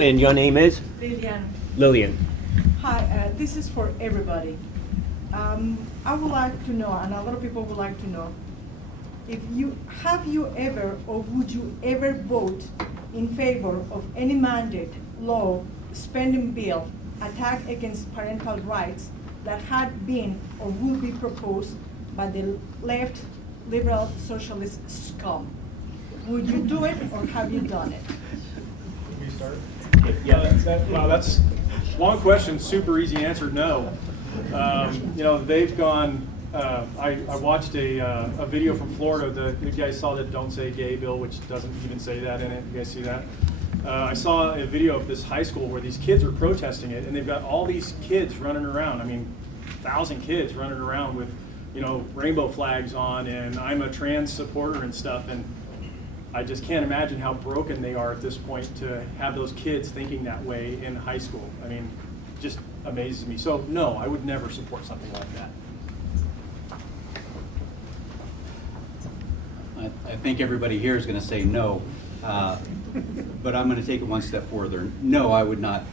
And your name is? Lilian. Lillian. Hi, this is for everybody. I would like to know, and a lot of people would like to know, have you ever or would you ever vote in favor of any mandate, law, spending bill, attack against parental rights that had been or will be proposed by the left liberal socialist scum? Would you do it or have you done it? Can we start? Yeah. Wow, that's one question, super easy answer, no. They've gone, I watched a video from Florida. You guys saw the Don't Say Gay bill, which doesn't even say that in it. You guys see that? I saw a video of this high school where these kids are protesting it, and they've got all these kids running around. 1,000 kids running around with, rainbow flags on, and I'm a trans supporter and stuff. And I just can't imagine how broken they are at this point to have those kids thinking that way in high school. Just amazes me. So no, I would never support something like that. I think everybody here is going to say no, but I'm going to take it one step further. No, I would not.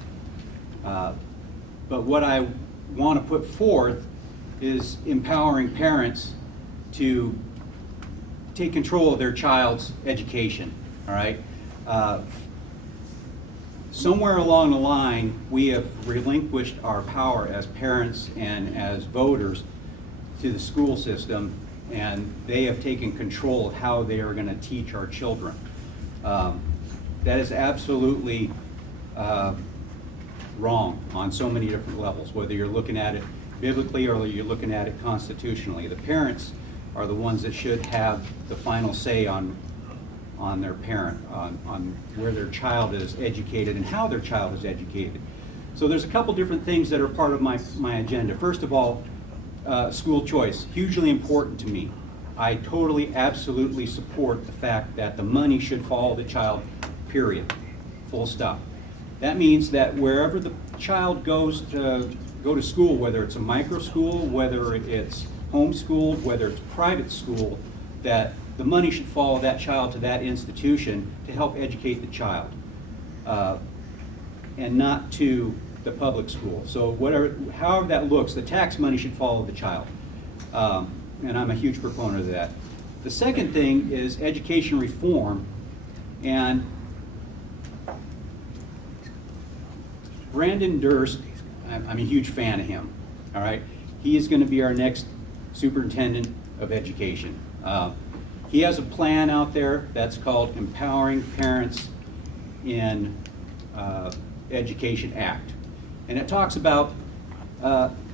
But what I want to put forth is empowering parents to take control of their child's education, all right? Somewhere along the line, we have relinquished our power as parents and as voters to the school system, and they have taken control of how they are going to teach our children. That is absolutely wrong on so many different levels, whether you're looking at it biblically or you're looking at it constitutionally. The parents are the ones that should have the final say on their parent, on where their child is educated and how their child is educated. So there's a couple different things that are part of my agenda. First of all, school choice, hugely important to me. I totally, absolutely support the fact that the money should follow the child, period, full stop. That means that wherever the child goes to go to school, whether it's a micro school, whether it's homeschooled, whether it's private school, that the money should follow that child to that institution to help educate the child, and not to the public school. So however that looks, the tax money should follow the child, and I'm a huge proponent of that. The second thing is education reform, and Brandon Durst, I'm a huge fan of him, all right? He is going to be our next superintendent of education. He has a plan out there that's called Empowering Parents in Education Act. And it talks about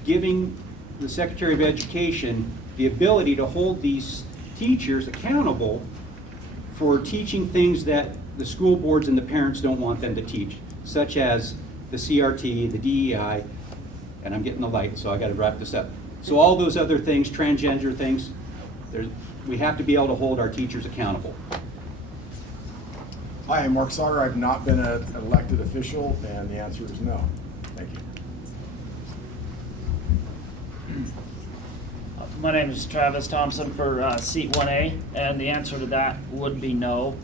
giving the Secretary of Education the ability to hold these teachers accountable for teaching things that the school boards and the parents don't want them to teach, such as the CRT, the DEI, and I'm getting the light, so I got to wrap this up. So all those other things, transgender things, we have to be able to hold our teachers accountable. Hi, I'm Mark Sauger. I've not been an elected official, and the answer is no. Thank you. My name is Travis Thompson for seat 1A, and the answer to that would be no.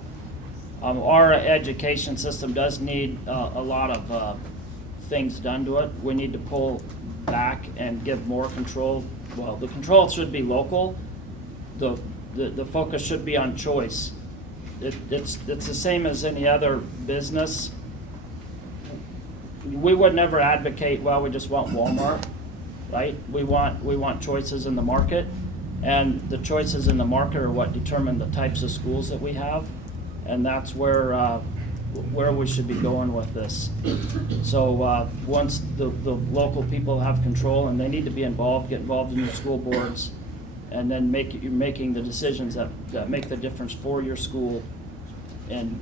Our education system does need a lot of things done to it. We need to pull back and give more control. Well, the control should be local. The focus should be on choice. It's the same as any other business. We would never advocate, well, we just want Walmart, right? We want choices in the market, and the choices in the market are what determine the types of schools that we have, and that's where we should be going with this. So once the local people have control, and they need to be involved, get involved in the school boards, and then you're making the decisions that make the difference for your school, and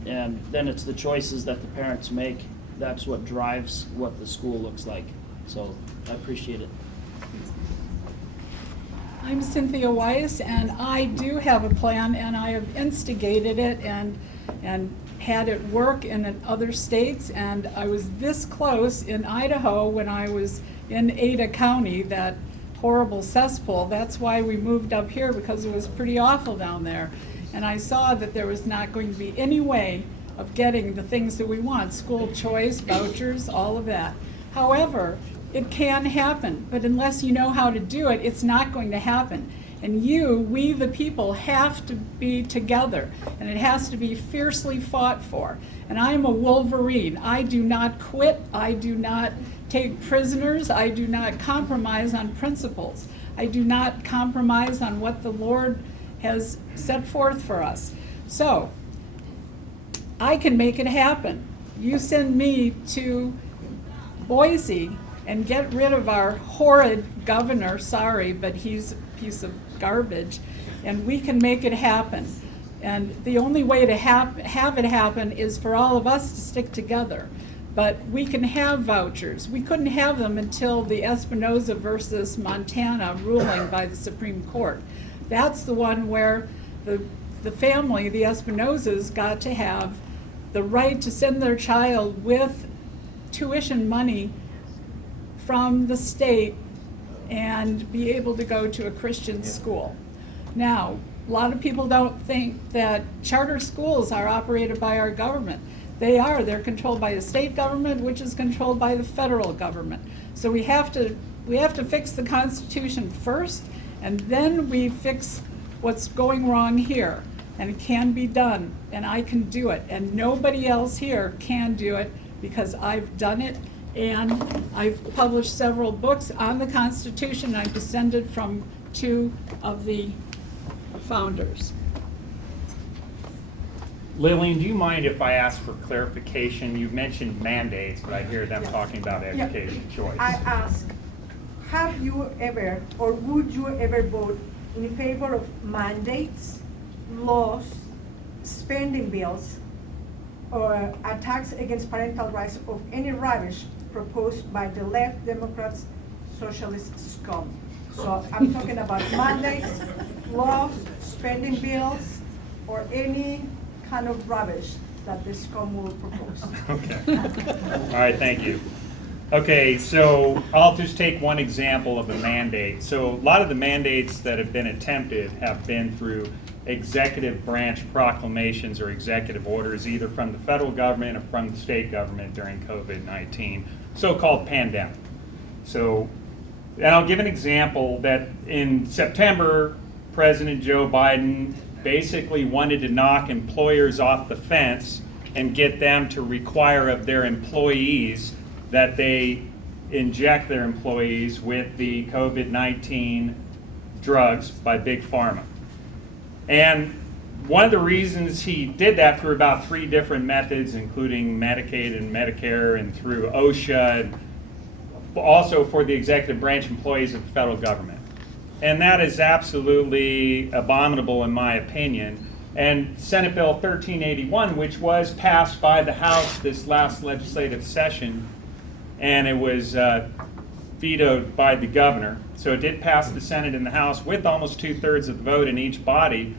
then it's the choices that the parents make. That's what drives what the school looks like. So I appreciate it. I'm Cynthia Weiss, and I do have a plan, and I have instigated it and had it work in other states, and I was this close in Idaho when I was in Ada County, that horrible cesspool. That's why we moved up here, because it was pretty awful down there. And I saw that there was not going to be any way of getting the things that we want, school choice, vouchers, all of that. However, it can happen, but unless you know how to do it, it's not going to happen. And we the people, have to be together, and it has to be fiercely fought for. And I am a Wolverine. I do not quit. I do not take prisoners. I do not compromise on principles. I do not compromise on what the Lord has set forth for us. So, I can make it happen. You send me to Boise and get rid of our horrid governor, sorry, but he's a piece of garbage, and we can make it happen. And the only way to have it happen is for all of us to stick together. But we can have vouchers. We couldn't have them until the Espinoza versus Montana ruling by the Supreme Court. That's the one where the family, the Espinozas, got to have the right to send their child with tuition money from the state and be able to go to a Christian school. Now, a lot of people don't think that charter schools are operated by our government. They are. They're controlled by the state government, which is controlled by the federal government. So we have to fix the Constitution first, and then we fix what's going wrong here. And it can be done, and I can do it. And nobody else here can do it because I've done it. And I've published several books on the Constitution. I've descended from 2 of the founders. Lillian, do you mind if I ask for clarification? You mentioned mandates, but I hear them talking about education choice. I ask, have you ever, or would you ever vote in favor of mandates, laws, spending bills, or attacks against parental rights of any rubbish proposed by the left, Democrats, socialist scum? So I'm talking about mandates, laws, spending bills, or any kind of rubbish that the scum will propose. Okay. All right, thank you. Okay, so I'll just take one example of a mandate. So a lot of the mandates that have been attempted have been through executive branch proclamations or executive orders, either from the federal government or from the state government during COVID-19, so-called pandemic. So, and I'll give an example that in September, President Joe Biden basically wanted to knock employers off the fence and get them to require of their employees that they inject their employees with the COVID-19 drugs by Big Pharma. And one of the reasons he did that through about 3 different methods, including Medicaid and Medicare and through OSHA, and also for the executive branch employees of the federal government. And that is absolutely abominable in my opinion. And Senate Bill 1381, which was passed by the House this last legislative session, and it was vetoed by the governor. So it did pass the Senate and the House with almost 2/3 of the vote in each body,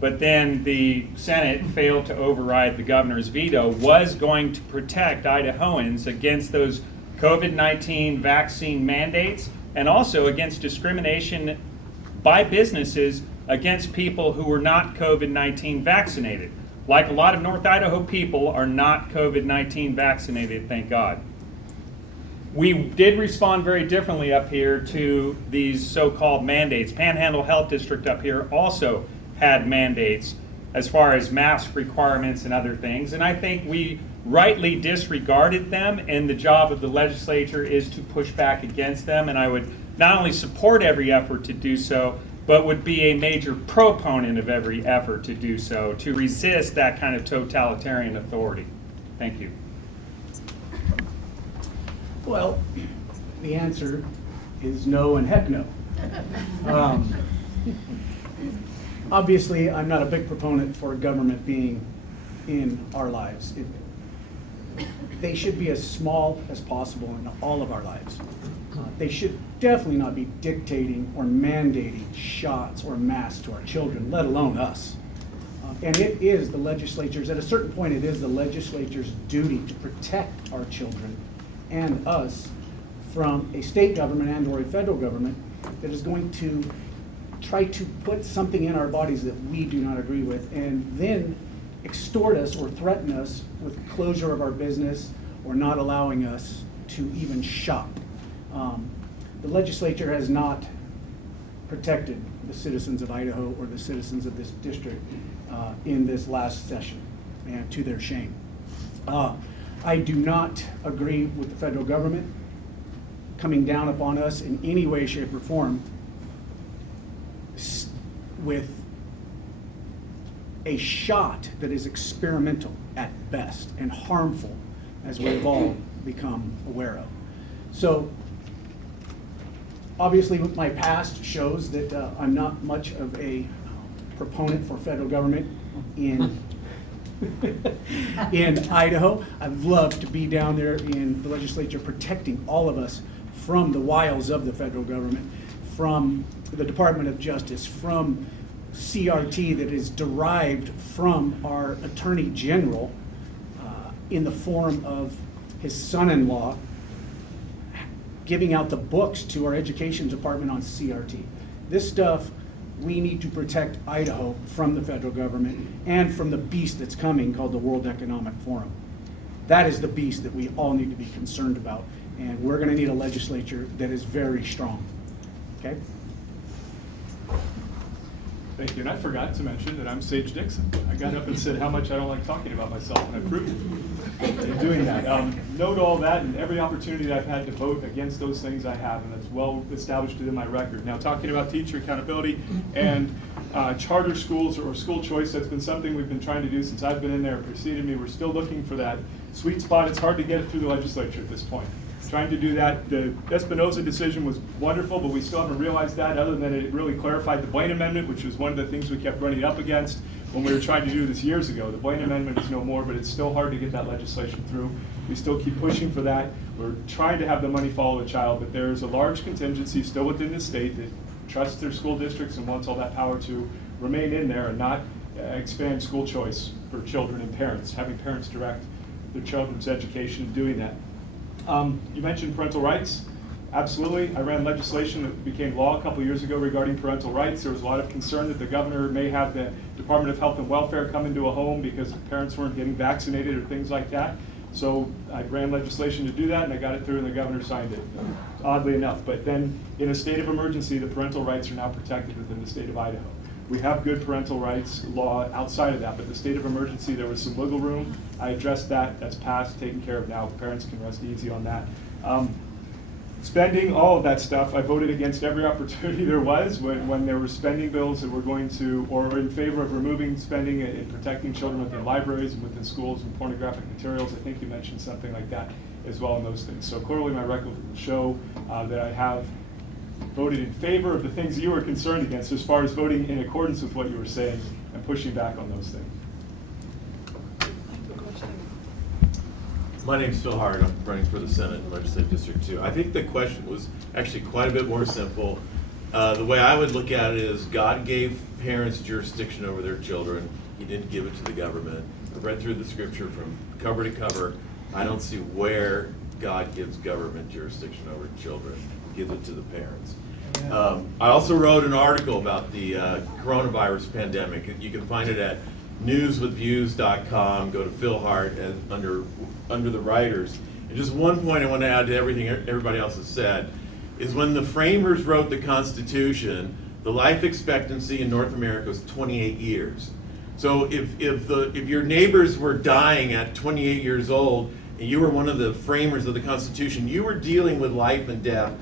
but then the Senate failed to override the governor's veto, was going to protect Idahoans against those COVID-19 vaccine mandates and also against discrimination by businesses against people who were not COVID-19 vaccinated. Like a lot of North Idaho people are not COVID-19 vaccinated, thank God. We did respond very differently up here to these so-called mandates. Panhandle Health District up here also had mandates as far as mask requirements and other things, and I think we rightly disregarded them, and the job of the legislature is to push back against them, and I would not only support every effort to do so, but would be a major proponent of every effort to do so, to resist that kind of totalitarian authority. Thank you. Well, the answer is no and heck no. Obviously, I'm not a big proponent for government being in our lives. They should be as small as possible in all of our lives. They should definitely not be dictating or mandating shots or masks to our children, let alone us. And it is the legislature's, at a certain point, it is the legislature's duty to protect our children and us from a state government and or a federal government that is going to try to put something in our bodies that we do not agree with, and then extort us or threaten us with closure of our business or not allowing us to even shop. The legislature has not protected the citizens of Idaho or the citizens of this district in this last session, and to their shame. I do not agree with the federal government coming down upon us in any way, shape, or form with a shot that is experimental at best and harmful, as we've all become aware of. So, obviously, my past shows that I'm not much of a proponent for federal government in in Idaho. I'd love to be down there in the legislature protecting all of us from the wiles of the federal government, from the Department of Justice, from CRT that is derived from our Attorney General in the form of his son-in-law giving out the books to our education department on CRT. This stuff, we need to protect Idaho from the federal government and from the beast that's coming called the World Economic Forum. That is the beast that we all need to be concerned about, and we're going to need a legislature that is very strong. Okay? Thank you, and I forgot to mention that I'm Sage Dixon. I got up and said how much I don't like talking about myself, and I proved it in doing that. Note all that, and every opportunity that I've had to vote against those things I have, and that's well established within my record. Now, talking about teacher accountability and charter schools or school choice, that's been something we've been trying to do since I've been in there. It preceded me. We're still looking for that sweet spot. It's hard to get it through the legislature at this point. Trying to do that. The Espinoza decision was wonderful, but we still haven't realized that, other than it really clarified the Blaine Amendment, which was one of the things we kept running up against when we were trying to do this years ago. The Blaine Amendment is no more, but it's still hard to get that legislation through. We still keep pushing for that. We're trying to have the money follow the child, but there's a large contingency still within the state that trusts their school districts and wants all that power to remain in there and not expand school choice for children and parents, having parents direct their children's education and doing that. You mentioned parental rights. Absolutely. I ran legislation that became law a couple years ago regarding parental rights. There was a lot of concern that the governor may have the Department of Health and Welfare come into a home because parents weren't getting vaccinated or things like that. So I ran legislation to do that, and I got it through, and the governor signed it, oddly enough. But then in a state of emergency, the parental rights are now protected within the state of Idaho. We have good parental rights law outside of that, but the state of emergency, there was some wiggle room. I addressed that. That's passed, taken care of now. Parents can rest easy on that. Spending, all of that stuff, I voted against every opportunity there was when there were spending bills that were going to, or in favor of removing spending and protecting children within libraries and within schools and pornographic materials. I think you mentioned something like that as well in those things. So clearly my record will show that I have voted in favor of the things you were concerned against as far as voting in accordance with what you were saying and pushing back on those things. My name's Phil Hart. I'm running for the Senate in Legislative District 2. I think the question was actually quite a bit more simple. The way I would look at it is God gave parents jurisdiction over their children. He didn't give it to the government. I read through the scripture from cover to cover. I don't see where God gives government jurisdiction over children. He gives it to the parents. I also wrote an article about the coronavirus pandemic. You can find it at newswithviews.com. Go to Phil Hart and under the writers. And just one point I want to add to everything everybody else has said is when the framers wrote the Constitution, the life expectancy in North America was 28 years. So if your neighbors were dying at 28 years old and you were one of the framers of the Constitution, you were dealing with life and death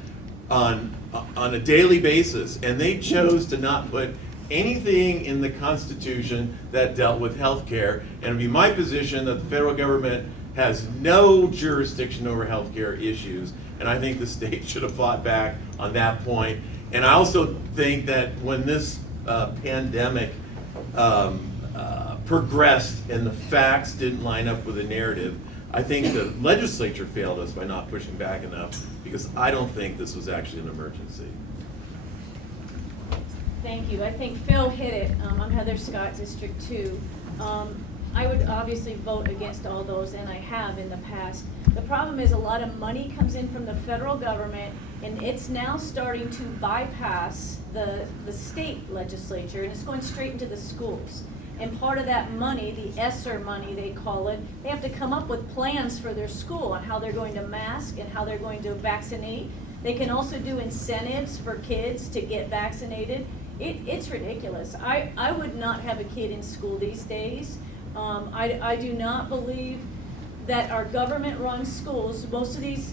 on a daily basis, and they chose to not put anything in the Constitution that dealt with health care. And it would be my position that the federal government has no jurisdiction over health care issues, and I think the state should have fought back on that point. And I also think that when this pandemic progressed and the facts didn't line up with the narrative, I think the legislature failed us by not pushing back enough, because I don't think this was actually an emergency. Thank you. I think Phil hit it. I'm Heather Scott, District 2. I would obviously vote against all those, and I have in the past. The problem is a lot of money comes in from the federal government, and it's now starting to bypass the state legislature, and it's going straight into the schools. And part of that money, the ESSER money they call it, they have to come up with plans for their school on how they're going to mask and how they're going to vaccinate. They can also do incentives for kids to get vaccinated. It's ridiculous. I would not have a kid in school these days. I do not believe that our government-run schools, most of these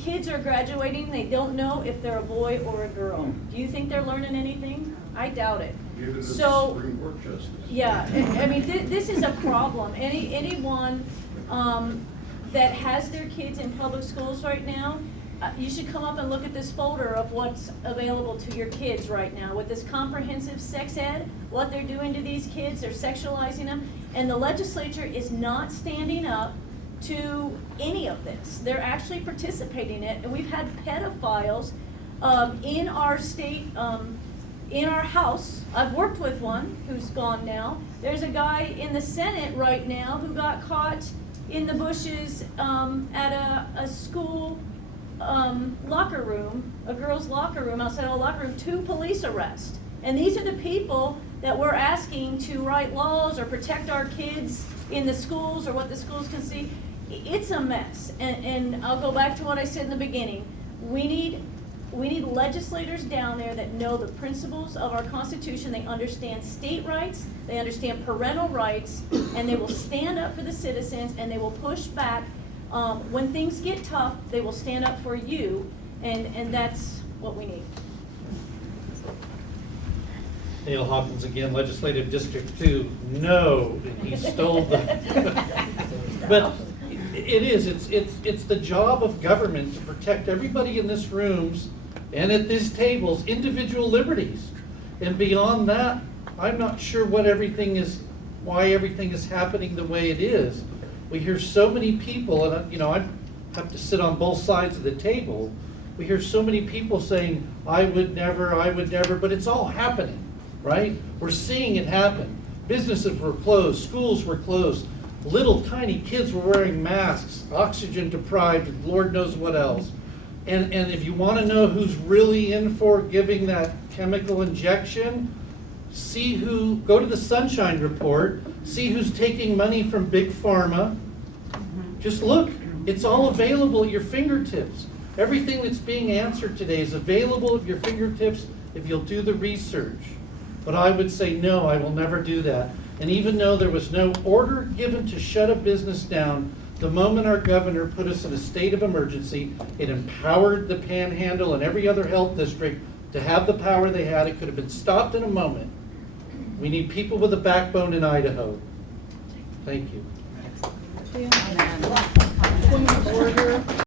kids are graduating, they don't know if they're a boy or a girl. Do you think they're learning anything? I doubt it. So, yeah, I mean, this is a problem. Anyone that has their kids in public schools right now, you should come up and look at this folder of what's available to your kids right now. With this comprehensive sex ed, what they're doing to these kids, they're sexualizing them, and the legislature is not standing up to any of this. They're actually participating in it, and we've had pedophiles in our state, in our House. I've worked with one who's gone now. There's a guy in the Senate right now who got caught in the bushes at a school locker room, a girl's locker room, outside of a locker room, 2 police arrests. And these are the people that we're asking to write laws or protect our kids in the schools or what the schools can see. It's a mess. And I'll go back to what I said in the beginning. We need legislators down there that know the principles of our Constitution. They understand state rights, they understand parental rights, and they will stand up for the citizens, and they will push back. When things get tough, they will stand up for you, and that's what we need. Neil Hawkins again, Legislative District 2. No, he stole the. But it is. It's the job of government to protect everybody in this room's and at this table's individual liberties. And beyond that, I'm not sure why everything is happening the way it is. We hear so many people, and I have to sit on both sides of the table. We hear so many people saying, I would never, but it's all happening, right? We're seeing it happen. Businesses were closed, schools were closed, little tiny kids were wearing masks, oxygen deprived, and Lord knows what else. And if you want to know who's really in for giving that chemical injection, go to the Sunshine Report, see who's taking money from Big Pharma. Just look, it's all available at your fingertips. Everything that's being answered today is available at your fingertips if you'll do the research. But I would say no, I will never do that. And even though there was no order given to shut a business down, the moment our governor put us in a state of emergency, it empowered the Panhandle and every other health district to have the power they had. It could have been stopped in a moment. We need people with a backbone in Idaho. Thank you. Point of order.